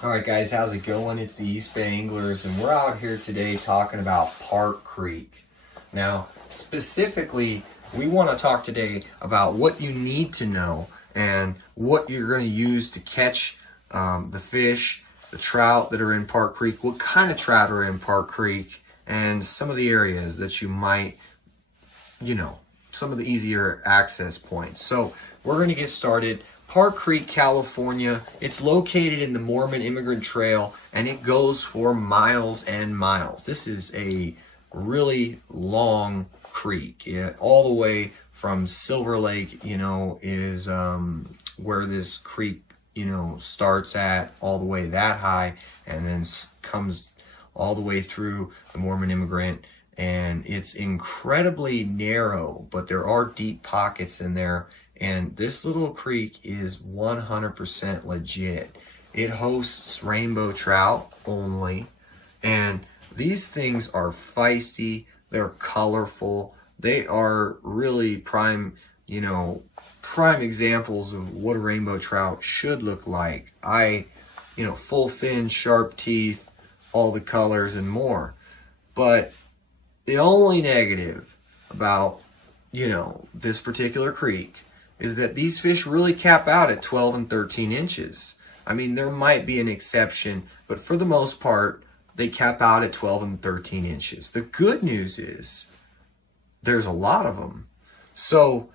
All right, guys, how's it going? It's the Eastbayanglers, and we're out here today talking about Park Creek. Now, specifically, we want to talk today about what you need to know and what you're going to use to catch the fish, the trout that are in Park Creek, what kind of trout are in Park Creek, and some of the areas that you might, some of the easier access points. So, we're going to get started. Park Creek, California. It's located in the Mormon Immigrant Trail, and it goes for miles and miles. This is a really long creek. Yeah, all the way from Silver Lake, is where this creek, starts at, all the way that high, and then comes all the way through the Mormon Immigrant. And it's incredibly narrow, but there are deep pockets in there. And this little creek is 100% legit. It hosts rainbow trout only. And these things are feisty. They're colorful. They are really prime examples of what a rainbow trout should look like. Full fin, sharp teeth, all the colors and more. But the only negative about, this particular creek is that these fish really cap out at 12 and 13 inches. I mean, there might be an exception, but for the most part, they cap out at 12 and 13 inches. The good news is there's a lot of them. So,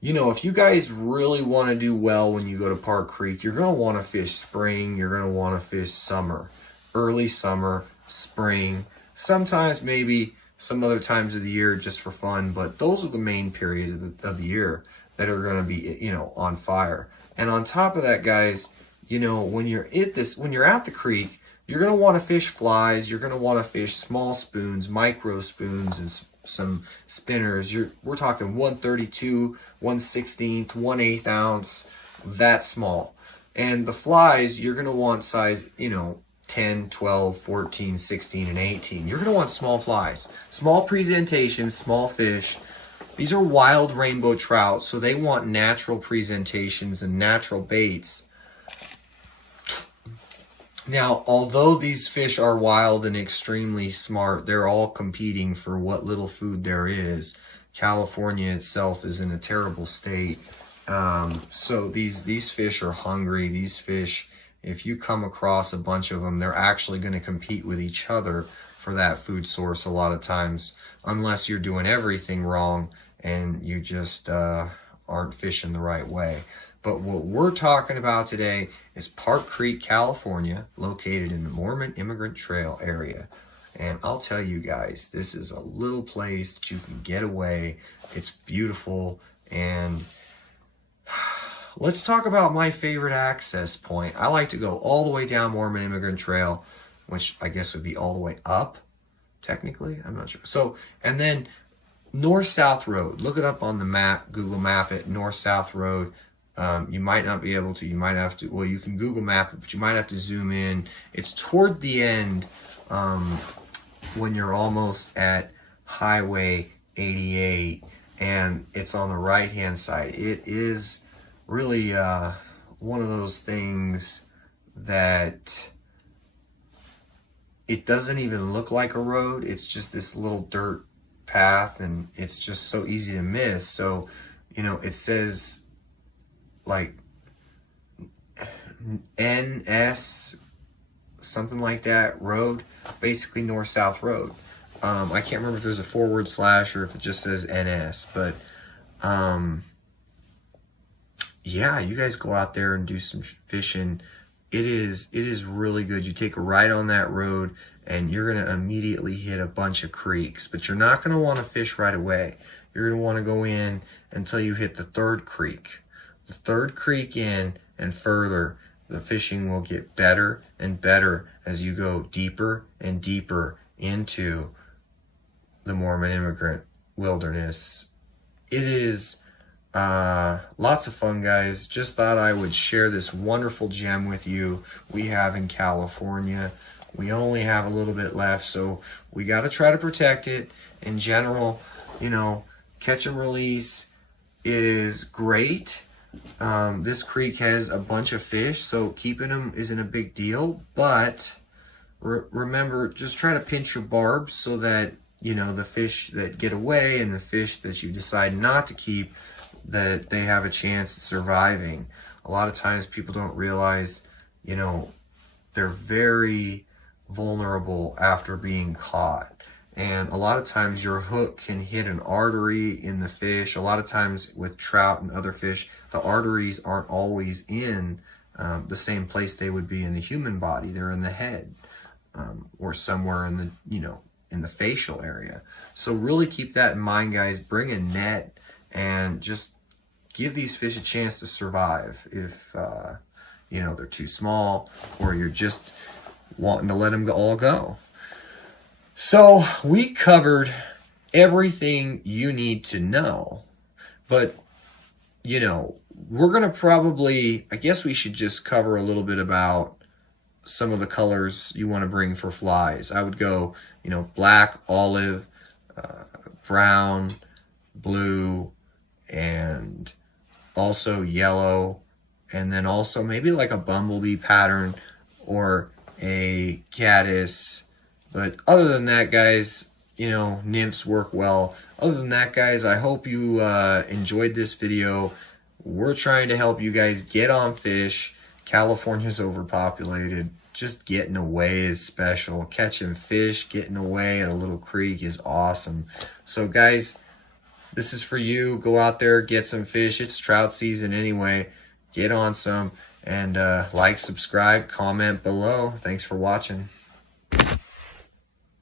if you guys really want to do well when you go to Park Creek, you're going to want to fish spring, you're going to want to fish summer, early summer, spring, sometimes maybe some other times of the year just for fun, but those are the main periods of the year that are going to be, on fire. And on top of that, guys, when you're at the creek, you're going to want to fish flies. You're going to want to fish small spoons, micro spoons, and some spinners. We're talking 132, 1/16, 1/8 ounce, that small. And the flies, you're going to want size, 10, 12, 14, 16, and 18. You're going to want small flies, small presentations, small fish. These are wild rainbow trout, so they want natural presentations and natural baits. Now, although these fish are wild and extremely smart, they're all competing for what little food there is. California itself is in a terrible state. So these fish are hungry. These fish, if you come across a bunch of them, they're actually going to compete with each other for that food source a lot of times, unless you're doing everything wrong and you just aren't fishing the right way. But what we're talking about today is Park Creek, California, located in the Mormon Immigrant Trail area. And I'll tell you guys, this is a little place that you can get away. It's beautiful. And let's talk about my favorite access point. I like to go all the way down Mormon Immigrant Trail, which I guess would be all the way up, technically. I'm not sure. So, and then North-South Road. Look it up on the map, Google Map it, North-South Road. You might not be able to. You might have to, well, you can Google Map it, but you might have to zoom in. It's toward the end when you're almost at Highway 88, and it's on the right-hand side. It is really one of those things that it doesn't even look like a road. It's just this little dirt path, and it's just so easy to miss. So, it says like NS, something like that, road, basically North-South Road. I can't remember if there's a forward slash or if it just says NS, but yeah, you guys go out there and do some fishing. It is really good. You take a right on that road and you're going to immediately hit a bunch of creeks, but you're not going to want to fish right away. You're going to want to go in until you hit the third creek. The third creek in and further, the fishing will get better and better as you go deeper and deeper into the Mormon Immigrant Wilderness. It is lots of fun, guys. Just thought I would share this wonderful gem with you we have in California. We only have a little bit left, so we got to try to protect it. In general, catch and release is great, This creek has a bunch of fish, so keeping them isn't a big deal, but remember, just try to pinch your barbs so that, you know, the fish that get away and the fish that you decide not to keep, that they have a chance at surviving. A lot of times people don't realize, you know, they're very vulnerable after being caught. And a lot of times your hook can hit an artery in the fish. A lot of times with trout and other fish, the arteries aren't always in the same place they would be in the human body. They're in the head or somewhere in the, you know, in the facial area. So really keep that in mind, guys. Bring a net and just give these fish a chance to survive. If you know, they're too small, or you're just wanting to let them all go. So we covered everything you need to know, but you know, we're gonna probably, I guess we should just cover a little bit about some of the colors you want to bring for flies. I would go, you know, black, olive, brown, blue, and also yellow, and then also maybe like a bumblebee pattern or a caddis. But other than that, guys, you know, nymphs work well. Other than that, guys, I hope you enjoyed this video. We're trying to help you guys get on fish. California's overpopulated. Just getting away is special. Catching fish, getting away at a little creek is awesome. So guys, this is for you. Go out there, get some fish. It's trout season anyway. Get on some, and like, subscribe, comment below. Thanks for watching.